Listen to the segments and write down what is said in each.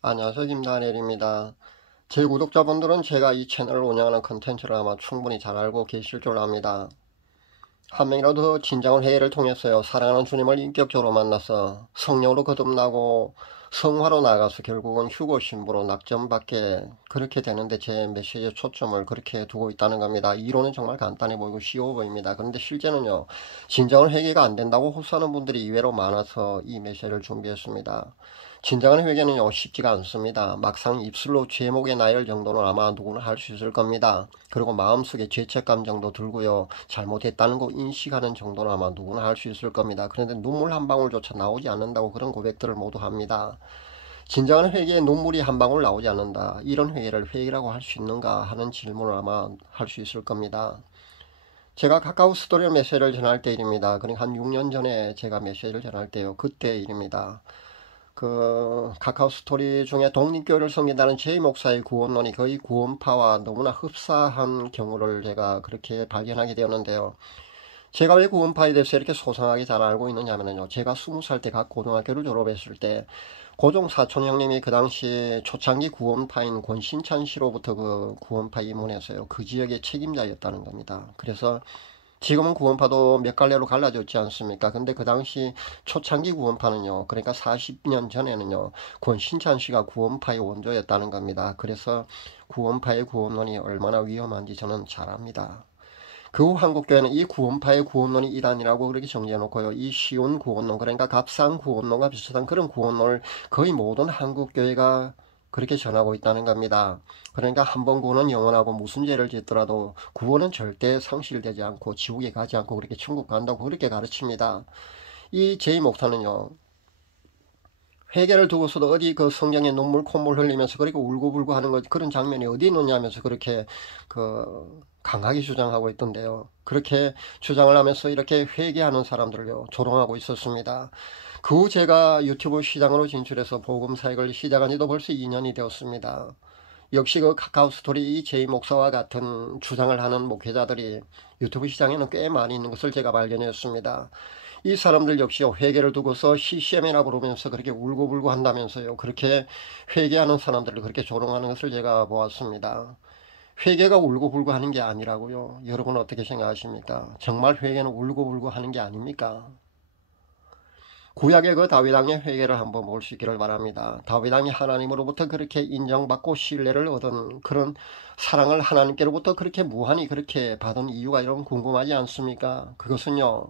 안녕하세요. 김다니엘입니다. 제 구독자분들은 제가 이 채널을 운영하는 컨텐츠를 아마 충분히 잘 알고 계실 줄 압니다. 한 명이라도 진정한 회개를 통해서요, 사랑하는 주님을 인격적으로 만나서 성령으로 거듭나고 성화로 나가서 결국은 휴고 신부로 낙점받게 그렇게 되는데 제 메시지의 초점을 그렇게 두고 있다는 겁니다. 이론은 정말 간단해 보이고 쉬워 보입니다. 그런데 실제는요, 진정한 회개가 안 된다고 호소하는 분들이 의외로 많아서 이 메시지를 준비했습니다. 진정한 회개는요, 쉽지가 않습니다. 막상 입술로 죄목의 나열 정도는 아마 누구나 할 수 있을 겁니다. 그리고 마음속에 죄책감 정도 들고요, 잘못했다는 거 인식하는 정도는 아마 누구나 할 수 있을 겁니다. 그런데 눈물 한 방울조차 나오지 않는다고 그런 고백들을 모두 합니다. 진정한 회개에 눈물이 한 방울 나오지 않는다, 이런 회개를 회개라고 할 수 있는가 하는 질문을 아마 할 수 있을 겁니다. 제가 카카오 스토리 메시지를 전할 때 일입니다. 그러니까 한 6년 전에 제가 메시지를 전할 때요, 그때 일입니다. 카카오 스토리 중에 독립교회를 섬긴다는 제 목사의 구원론이 거의 구원파와 너무나 흡사한 경우를 제가 그렇게 발견하게 되었는데요. 제가 왜 구원파에 대해서 이렇게 소상하게 잘 알고 있느냐면요, 제가 20살 때 각 고등학교를 졸업했을 때 고종 사촌 형님이 그 당시 초창기 구원파인 권신찬 씨로부터 그 구원파 입문했어요. 그 지역의 책임자였다는 겁니다. 그래서 지금은 구원파도 몇 갈래로 갈라졌지 않습니까? 근데 그 당시 초창기 구원파는요, 그러니까 40년 전에는요, 권신찬 씨가 구원파의 원조였다는 겁니다. 그래서 구원파의 구원론이 얼마나 위험한지 저는 잘 압니다. 그 후 한국교회는 이 구원파의 구원론이 이단이라고 그렇게 정리해놓고요, 이 쉬운 구원론, 그러니까 값싼 구원론과 비슷한 그런 구원론을 거의 모든 한국교회가 그렇게 전하고 있다는 겁니다. 그러니까 한 번 구원은 영원하고 무슨 죄를 짓더라도 구원은 절대 상실되지 않고 지옥에 가지 않고 그렇게 천국 간다고 그렇게 가르칩니다. 이 제 목사는요, 회개를 두고서도 어디 그 성경에 눈물 콧물 흘리면서 그렇게 울고불고 하는 것, 그런 장면이 어디 있느냐 하면서 그렇게 강하게 주장하고 있던데요. 그렇게 주장을 하면서 이렇게 회개하는 사람들을요, 조롱하고 있었습니다. 그 후 제가 유튜브 시장으로 진출해서 복음 사역을 시작한 지도 벌써 2년이 되었습니다. 역시 그 카카오 스토리 이 제이 목사와 같은 주장을 하는 목회자들이 유튜브 시장에는 꽤 많이 있는 것을 제가 발견했습니다. 이 사람들 역시 회개를 두고서 CCM이라 부르면서 그렇게 울고불고 한다면서요, 그렇게 회개하는 사람들을 그렇게 조롱하는 것을 제가 보았습니다. 회개가 울고불고 하는 게 아니라고요. 여러분 어떻게 생각하십니까? 정말 회개는 울고불고 하는 게 아닙니까? 구약의 그 다윗 왕의 회개를 한번 볼 수 있기를 바랍니다. 다윗 왕이 하나님으로부터 그렇게 인정받고 신뢰를 얻은 그런 사랑을 하나님께로부터 그렇게 무한히 그렇게 받은 이유가 여러분 궁금하지 않습니까? 그것은요,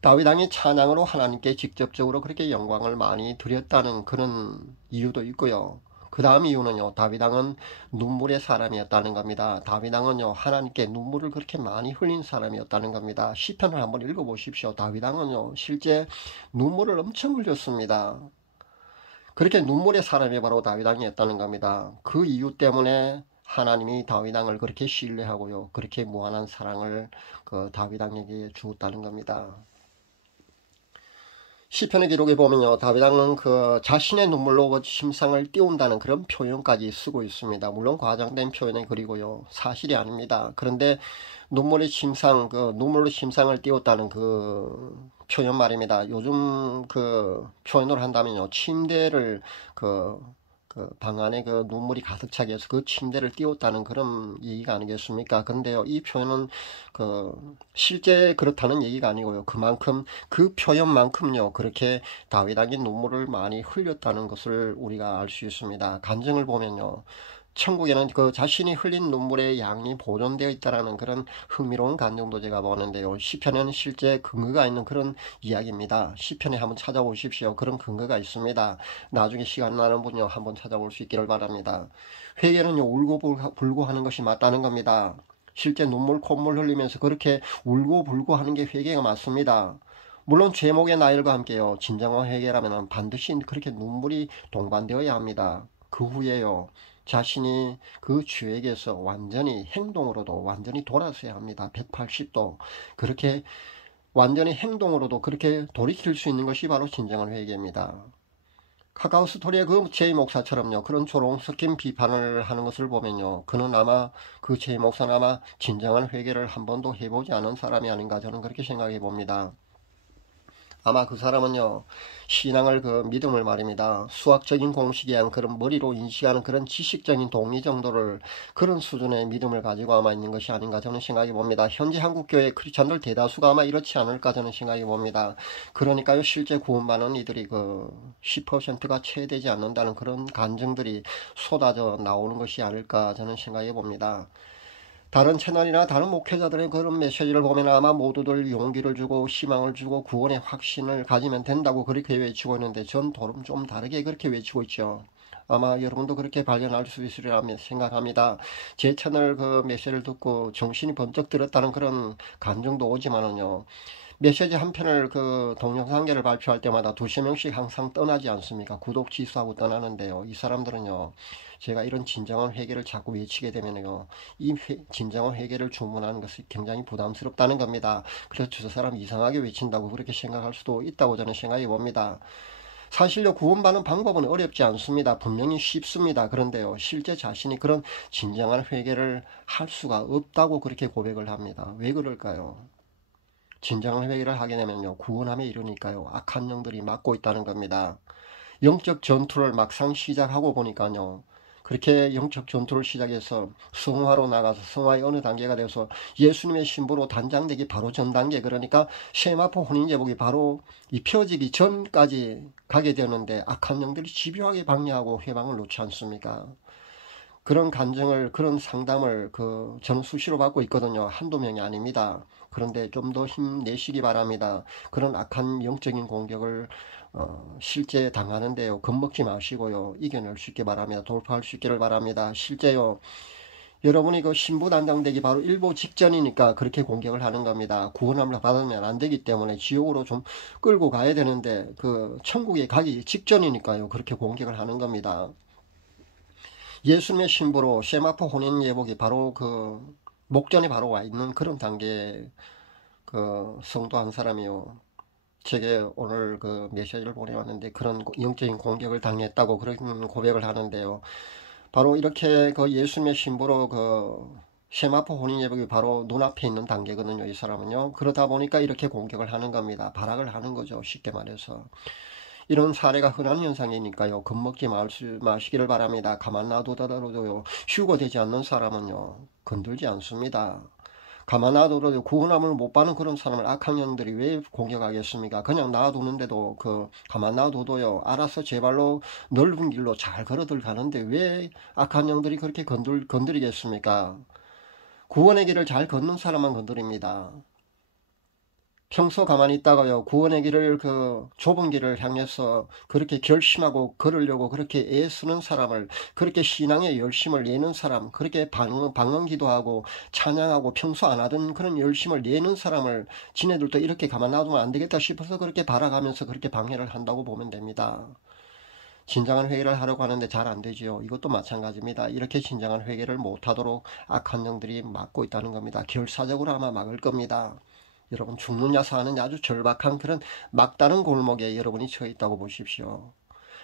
다윗 왕이 찬양으로 하나님께 직접적으로 그렇게 영광을 많이 드렸다는 그런 이유도 있고요. 그 다음 이유는요, 다윗 왕은 눈물의 사람이었다는 겁니다. 다윗 왕은요, 하나님께 눈물을 그렇게 많이 흘린 사람이었다는 겁니다. 시편을 한번 읽어보십시오. 다윗 왕은요, 실제 눈물을 엄청 흘렸습니다. 그렇게 눈물의 사람이 바로 다윗 왕이었다는 겁니다. 그 이유 때문에 하나님이 다윗 왕을 그렇게 신뢰하고요, 그렇게 무한한 사랑을 그 다윗 왕에게 주었다는 겁니다. 시편의 기록에 보면요, 다윗왕은 그 자신의 눈물로 그 심상을 띄운다는 그런 표현까지 쓰고 있습니다. 물론 과장된 표현은 그리고요, 사실이 아닙니다. 그런데 눈물의 심상, 그 눈물로 심상을 띄웠다는 그 표현 말입니다. 요즘 그 표현으로 한다면요, 침대를 방 안에 그 눈물이 가득 차게 해서 그 침대를 띄웠다는 그런 얘기가 아니겠습니까? 근데요, 이 표현은 실제 그렇다는 얘기가 아니고요, 그만큼 그 표현만큼요, 그렇게 다윗 왕이 눈물을 많이 흘렸다는 것을 우리가 알 수 있습니다. 간증을 보면요, 천국에는 그 자신이 흘린 눈물의 양이 보존되어 있다라는 그런 흥미로운 간증도 제가 보는데요, 시편에는 실제 근거가 있는 그런 이야기입니다. 시편에 한번 찾아보십시오. 그런 근거가 있습니다. 나중에 시간 나는 분요, 한번 찾아볼 수 있기를 바랍니다. 회개는요, 울고불고 하는 것이 맞다는 겁니다. 실제 눈물 콧물 흘리면서 그렇게 울고불고 하는 게 회개가 맞습니다. 물론 제목의 나열과 함께요, 진정한 회개라면 반드시 그렇게 눈물이 동반되어야 합니다. 그 후에요, 자신이 그 죄에게서 완전히 행동으로도 완전히 돌아서야 합니다. 180도 그렇게 완전히 행동으로도 그렇게 돌이킬 수 있는 것이 바로 진정한 회개입니다. 카카오 스토리의 그 제이 목사처럼요, 그런 조롱 섞인 비판을 하는 것을 보면요, 그는 아마 그 제이 목사는 아마 진정한 회개를 한 번도 해보지 않은 사람이 아닌가, 저는 그렇게 생각해 봅니다. 아마 그 사람은요, 신앙을 믿음을 말입니다. 수학적인 공식에 의한 그런 머리로 인식하는 그런 지식적인 동의 정도를 그런 수준의 믿음을 가지고 아마 있는 것이 아닌가 저는 생각해 봅니다. 현재 한국교회 크리스찬들 대다수가 아마 이렇지 않을까 저는 생각해 봅니다. 그러니까요, 실제 구원받는 이들이 10%가 채 되지 않는다는 그런 간증들이 쏟아져 나오는 것이 아닐까 저는 생각해 봅니다. 다른 채널이나 다른 목회자들의 그런 메시지를 보면 아마 모두들 용기를 주고 희망을 주고 구원의 확신을 가지면 된다고 그렇게 외치고 있는데 전 좀 다르게 그렇게 외치고 있죠. 아마 여러분도 그렇게 발견할 수 있으리라 생각합니다. 제 채널 메시지를 듣고 정신이 번쩍 들었다는 그런 감정도 오지만은요. 메시지 한 편을 동영상계를 발표할 때마다 2~3명씩 항상 떠나지 않습니까? 구독 취소하고 떠나는데요. 이 사람들은요. 제가 이런 진정한 회개를 자꾸 외치게 되면요. 이 진정한 회개를 주문하는 것이 굉장히 부담스럽다는 겁니다. 그래서 저 사람 이상하게 외친다고 그렇게 생각할 수도 있다고 저는 생각해 봅니다. 사실요, 구원받는 방법은 어렵지 않습니다. 분명히 쉽습니다. 그런데요, 실제 자신이 그런 진정한 회개를 할 수가 없다고 그렇게 고백을 합니다. 왜 그럴까요? 진정한 회개를 하게 되면요, 구원함에 이르니까요, 악한 영들이 막고 있다는 겁니다. 영적 전투를 막상 시작하고 보니까요, 그렇게 영적 전투를 시작해서 성화로 나가서 성화의 어느 단계가 되어서 예수님의 신부로 단장되기 바로 전 단계, 그러니까 세마포 혼인제복이 바로 입혀지기 전까지 가게 되는데 악한 영들이 집요하게 방해하고 회방을 놓지 않습니까? 그런 간증을, 그런 상담을 저는 수시로 받고 있거든요. 한두 명이 아닙니다. 그런데 좀 더 힘내시기 바랍니다. 그런 악한 영적인 공격을 실제 당하는데요. 겁먹지 마시고요. 이겨낼 수 있게 바랍니다. 돌파할 수 있기를 바랍니다. 실제요. 여러분이 신부 단장되기 바로 일보 직전이니까 그렇게 공격을 하는 겁니다. 구원함을 받으면 안 되기 때문에 지옥으로 좀 끌고 가야 되는데 천국에 가기 직전이니까요. 그렇게 공격을 하는 겁니다. 예수님의 신부로 세마포 혼인 예복이 바로 목전에 바로 와 있는 그런 단계의 성도 한 사람이요. 제게 오늘 메시지를 보내왔는데 그런 영적인 공격을 당했다고 그런 고백을 하는데요. 바로 이렇게 예수님의 신부로 세마포 혼인 예복이 바로 눈앞에 있는 단계거든요. 이 사람은요. 그러다 보니까 이렇게 공격을 하는 겁니다. 발악을 하는 거죠. 쉽게 말해서. 이런 사례가 흔한 현상이니까요. 겁먹지 마시기를 바랍니다. 가만 놔두더라도요. 휴거되지 않는 사람은요. 건들지 않습니다. 가만 놔두더라도 구원함을 못 받는 그런 사람을 악한 영들이 왜 공격하겠습니까? 그냥 놔두는데도 가만 놔둬도요. 알아서 제 발로 넓은 길로 잘 걸어들 가는데 왜 악한 영들이 그렇게 건드리겠습니까? 구원의 길을 잘 걷는 사람만 건드립니다. 평소 가만히 있다가요, 구원의 길을 좁은 길을 향해서 그렇게 결심하고 걸으려고 그렇게 애쓰는 사람을, 그렇게 신앙의 열심을 내는 사람, 그렇게 방언 기도하고 찬양하고 평소 안 하던 그런 열심을 내는 사람을 지네들도 이렇게 가만 놔두면 안 되겠다 싶어서 그렇게 바라가면서 그렇게 방해를 한다고 보면 됩니다. 진정한 회개를 하려고 하는데 잘 안 되지요. 이것도 마찬가지입니다. 이렇게 진정한 회개를 못하도록 악한 영들이 막고 있다는 겁니다. 결사적으로 아마 막을 겁니다. 여러분, 죽느냐 사느냐 아주 절박한 그런 막다른 골목에 여러분이 서 있다고 보십시오.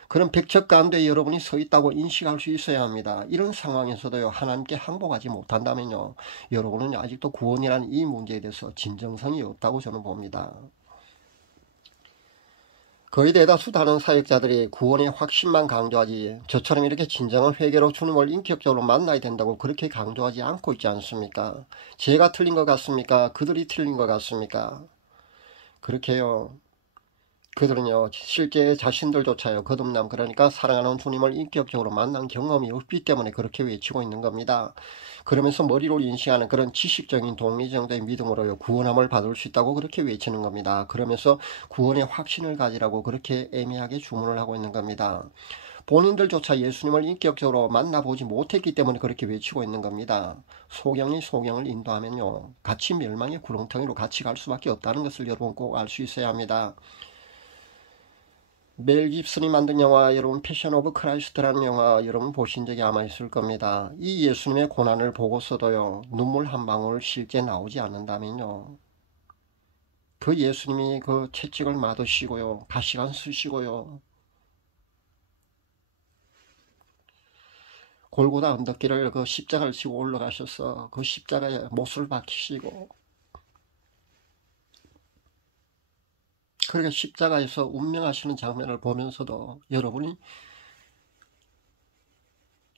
그런 백척 가운데 여러분이 서 있다고 인식할 수 있어야 합니다. 이런 상황에서도요, 하나님께 항복하지 못한다면요, 여러분은 아직도 구원이라는 이 문제에 대해서 진정성이 없다고 저는 봅니다. 거의 대다수 다른 사역자들이 구원의 확신만 강조하지 저처럼 이렇게 진정한 회개로 주님을 인격적으로 만나야 된다고 그렇게 강조하지 않고 있지 않습니까? 제가 틀린 것 같습니까? 그들이 틀린 것 같습니까? 그렇게요. 그들은요, 실제 자신들조차요, 거듭남, 그러니까 사랑하는 주님을 인격적으로 만난 경험이 없기 때문에 그렇게 외치고 있는 겁니다. 그러면서 머리로 인식하는 그런 지식적인 동의 정도의 믿음으로요, 구원함을 받을 수 있다고 그렇게 외치는 겁니다. 그러면서 구원의 확신을 가지라고 그렇게 애매하게 주문을 하고 있는 겁니다. 본인들조차 예수님을 인격적으로 만나보지 못했기 때문에 그렇게 외치고 있는 겁니다. 소경이 소경을 인도하면요, 같이 멸망의 구렁텅이로 같이 갈 수밖에 없다는 것을 여러분 꼭 알 수 있어야 합니다. 멜 깁슨이 만든 영화, 여러분 패션 오브 크라이스트라는 영화 여러분 보신 적이 아마 있을 겁니다. 이 예수님의 고난을 보고서도요, 눈물 한 방울 실제 나오지 않는다면요, 그 예수님이 채찍을 맞으시고요, 가시관 쓰시고요, 골고다 언덕길을 십자가를 지고 올라가셔서 그 십자가에 못을 박히시고 그렇게 십자가에서 운명하시는 장면을 보면서도 여러분이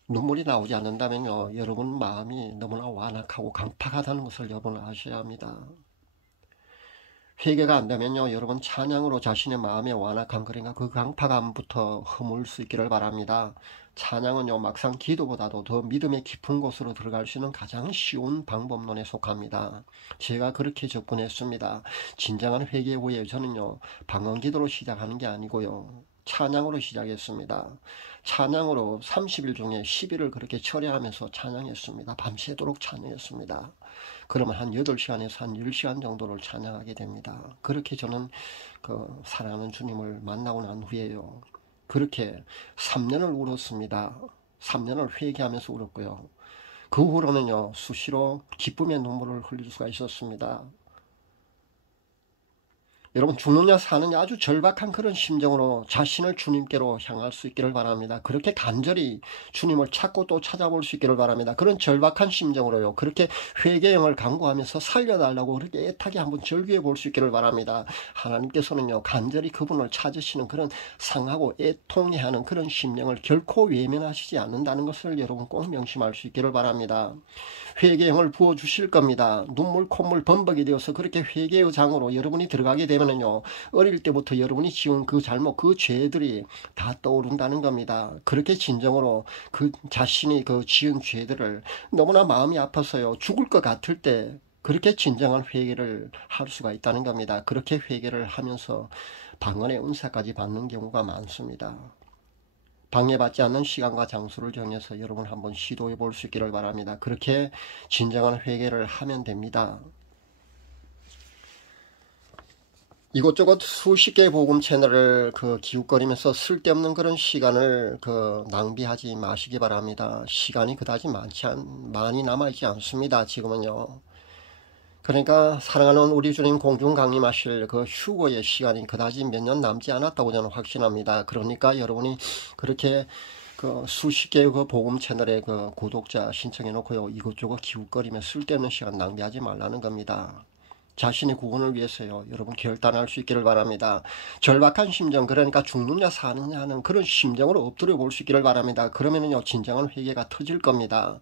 눈물이 나오지 않는다면요, 여러분 마음이 너무나 완악하고 강팍하다는 것을 여러분 아셔야 합니다. 회개가 안 되면요, 여러분 찬양으로 자신의 마음의 완악함, 그러니까 그 강팍함부터 허물 수 있기를 바랍니다. 찬양은요, 막상 기도보다도 더 믿음의 깊은 곳으로 들어갈 수 있는 가장 쉬운 방법론에 속합니다. 제가 그렇게 접근했습니다. 진정한 회개 후에 저는요, 방언기도로 시작하는 게 아니고요, 찬양으로 시작했습니다. 찬양으로 30일 중에 10일을 그렇게 철회하면서 찬양했습니다. 밤새도록 찬양했습니다. 그러면 한 8시간에서 한 10시간 정도를 찬양하게 됩니다. 그렇게 저는 그 사랑하는 주님을 만나고 난 후에요, 그렇게 3년을 울었습니다. 3년을 회개하면서 울었고요. 그 후로는요, 수시로 기쁨의 눈물을 흘릴 수가 있었습니다. 여러분, 죽느냐 사느냐 아주 절박한 그런 심정으로 자신을 주님께로 향할 수 있기를 바랍니다. 그렇게 간절히 주님을 찾고 또 찾아볼 수 있기를 바랍니다. 그런 절박한 심정으로요, 그렇게 회개형을 강구하면서 살려달라고 그렇게 애타게 한번 절규해 볼 수 있기를 바랍니다. 하나님께서는요, 간절히 그분을 찾으시는 그런 상하고 애통해하는 그런 심령을 결코 외면하시지 않는다는 것을 여러분 꼭 명심할 수 있기를 바랍니다. 회개형을 부어주실 겁니다. 눈물 콧물 범벅이 되어서 그렇게 회개의 장으로 여러분이 들어가게 되면요, 어릴 때부터 여러분이 지은 그 잘못, 그 죄들이 다 떠오른다는 겁니다. 그렇게 진정으로 그 자신이 그 지은 죄들을 너무나 마음이 아파서요, 죽을 것 같을 때 그렇게 진정한 회개를 할 수가 있다는 겁니다. 그렇게 회개를 하면서 방언의 은사까지 받는 경우가 많습니다. 방해받지 않는 시간과 장소를 정해서 여러분 한번 시도해 볼 수 있기를 바랍니다. 그렇게 진정한 회개를 하면 됩니다. 이곳저곳 수십 개의 복음 채널을 기웃거리면서 쓸데없는 그런 시간을 낭비하지 마시기 바랍니다. 시간이 그다지 많이 남아있지 않습니다. 지금은요. 그러니까 사랑하는 우리 주님 공중 강림하실 그 휴거의 시간이 그다지 몇 년 남지 않았다고 저는 확신합니다. 그러니까 여러분이 그렇게 수십 개의 복음 채널에 구독자 신청해 놓고요, 이것저것 기웃거리며 쓸데없는 시간 낭비하지 말라는 겁니다. 자신의 구원을 위해서요, 여러분 결단할 수 있기를 바랍니다. 절박한 심정, 그러니까 죽느냐 사느냐 하는 그런 심정으로 엎드려 볼 수 있기를 바랍니다. 그러면은요, 진정한 회개가 터질 겁니다.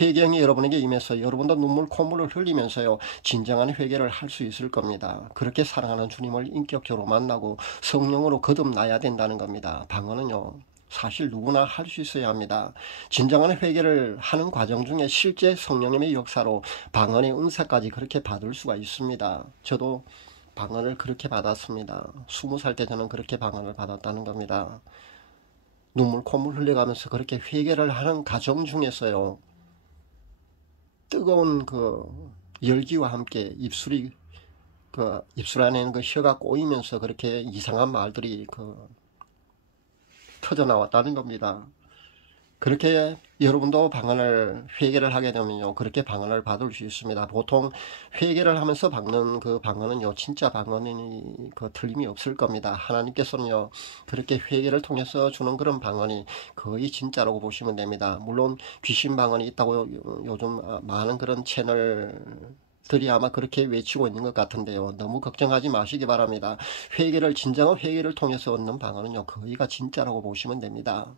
회개형이 여러분에게 임해서 여러분도 눈물 콧물을 흘리면서요, 진정한 회개를 할 수 있을 겁니다. 그렇게 사랑하는 주님을 인격적으로 만나고 성령으로 거듭나야 된다는 겁니다. 방언은요, 사실 누구나 할 수 있어야 합니다. 진정한 회개를 하는 과정 중에 실제 성령님의 역사로 방언의 은사까지 그렇게 받을 수가 있습니다. 저도 방언을 그렇게 받았습니다. 20살 때 저는 그렇게 방언을 받았다는 겁니다. 눈물 콧물 흘려가면서 그렇게 회개를 하는 과정 중에서요, 뜨거운 열기와 함께 입술 안에 있는 혀가 꼬이면서 그렇게 이상한 말들이 터져 나왔다는 겁니다. 그렇게 여러분도 방언을 회개를 하게 되면요, 그렇게 방언을 받을 수 있습니다. 보통 회개를 하면서 받는 그 방언은요, 진짜 방언이 틀림이 없을 겁니다. 하나님께서는요, 그렇게 회개를 통해서 주는 그런 방언이 거의 진짜라고 보시면 됩니다. 물론 귀신 방언이 있다고 요즘 많은 그런 채널들이 아마 그렇게 외치고 있는 것 같은데요, 너무 걱정하지 마시기 바랍니다. 진정한 회개를 통해서 얻는 방언은요, 거의가 진짜라고 보시면 됩니다.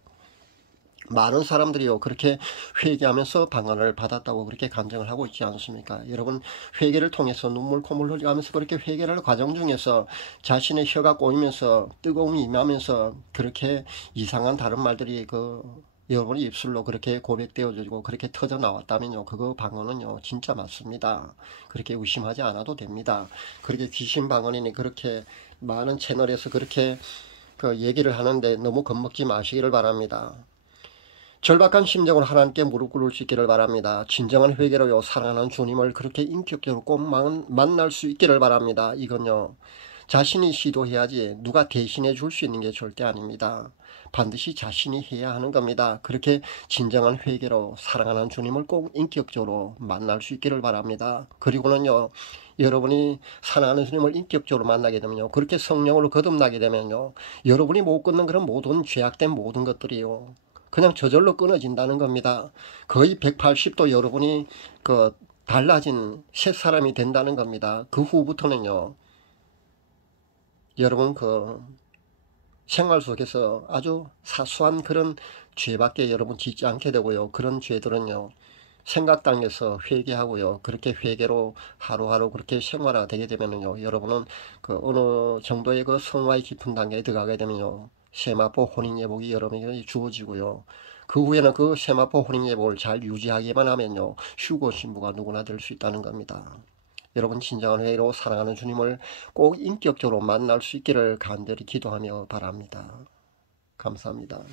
많은 사람들이요, 그렇게 회개하면서 방언을 받았다고 그렇게 간증을 하고 있지 않습니까? 여러분, 회개를 통해서 눈물 콧물 흘려가면서 그렇게 회개를 하는 과정 중에서 자신의 혀가 꼬이면서 뜨거움이 임하면서 그렇게 이상한 다른 말들이 여러분의 입술로 그렇게 고백되어지고 그렇게 터져 나왔다면요, 그거 방언은요, 진짜 맞습니다. 그렇게 의심하지 않아도 됩니다. 그렇게 귀신 방언이니 그렇게 많은 채널에서 그렇게 얘기를 하는데 너무 겁먹지 마시기를 바랍니다. 절박한 심정으로 하나님께 무릎 꿇을 수 있기를 바랍니다. 진정한 회개로요, 사랑하는 주님을 그렇게 인격적으로 꼭 만날 수 있기를 바랍니다. 이건요, 자신이 시도해야지 누가 대신해 줄 수 있는 게 절대 아닙니다. 반드시 자신이 해야 하는 겁니다. 그렇게 진정한 회개로 사랑하는 주님을 꼭 인격적으로 만날 수 있기를 바랍니다. 그리고는요, 여러분이 사랑하는 주님을 인격적으로 만나게 되면요, 그렇게 성령으로 거듭나게 되면요, 여러분이 못 끊는 그런 모든 죄악된 모든 것들이요, 그냥 저절로 끊어진다는 겁니다. 거의 180도 여러분이 달라진 새 사람이 된다는 겁니다. 그 후부터는요, 여러분 생활 속에서 아주 사소한 그런 죄밖에 여러분 짓지 않게 되고요. 그런 죄들은요, 생각 땅에서 회개하고요. 그렇게 회개로 하루하루 그렇게 생활화가 되게 되면요, 여러분은 어느 정도의 성화의 깊은 단계에 들어가게 되면요, 세마포 혼인예복이 여러분에게 주어지고요. 그 후에는 그 세마포 혼인예복을 잘 유지하기만 하면요, 휴고 신부가 누구나 될 수 있다는 겁니다. 여러분 진정한 회의로 사랑하는 주님을 꼭 인격적으로 만날 수 있기를 간절히 기도하며 바랍니다. 감사합니다.